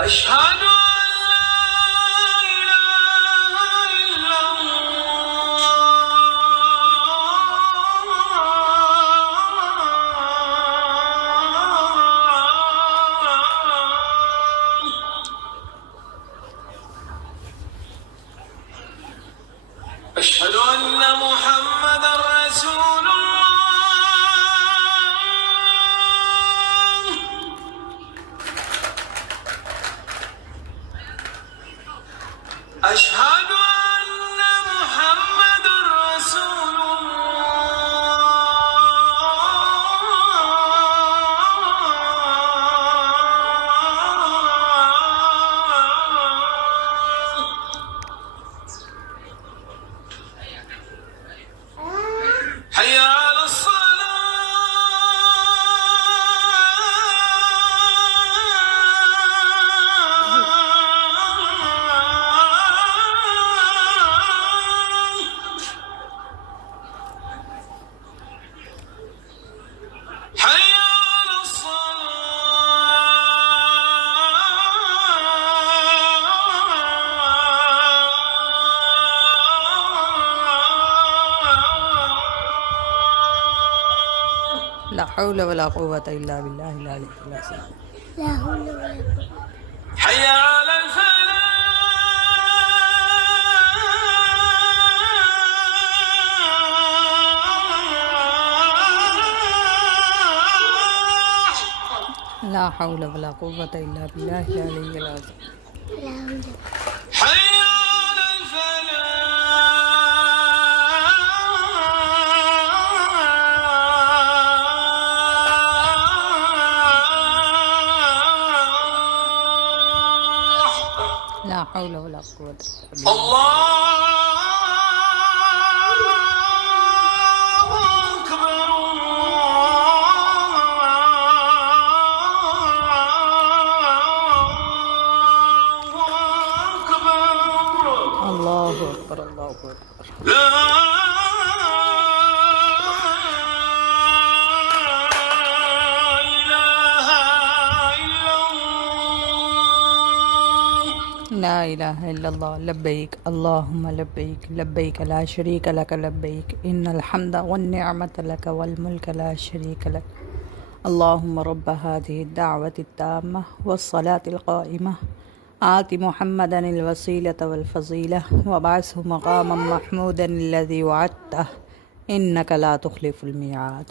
أشهد أن لا إله إلا الله. أشهد أن محمدا رسول الله. أشهد أن محمدا رسول الله. حي على حي على الصلاة. لا حول ولا قوة إلا بالله العلي العظيم. لا حول ولا قوة. حي على الفلاح. لا حول ولا قوة إلا بالله العلي العظيم. لا حول. حي على الفلاح. لا حول ولا قوة إلا بالله. الله أكبر. الله أكبر الله أكبر. لا إله إلا الله. لا إله إلا الله. لبيك اللهم لبيك لبيك لا شريك لك لبيك إن الحمد والنعمة لك والملك لا شريك لك. اللهم رب هذه الدعوة التامة والصلاة القائمة آت محمدا الوسيلة والفضيلة وابعثه مقاما محمودا الذي وعدته إنك لا تخلف الميعاد.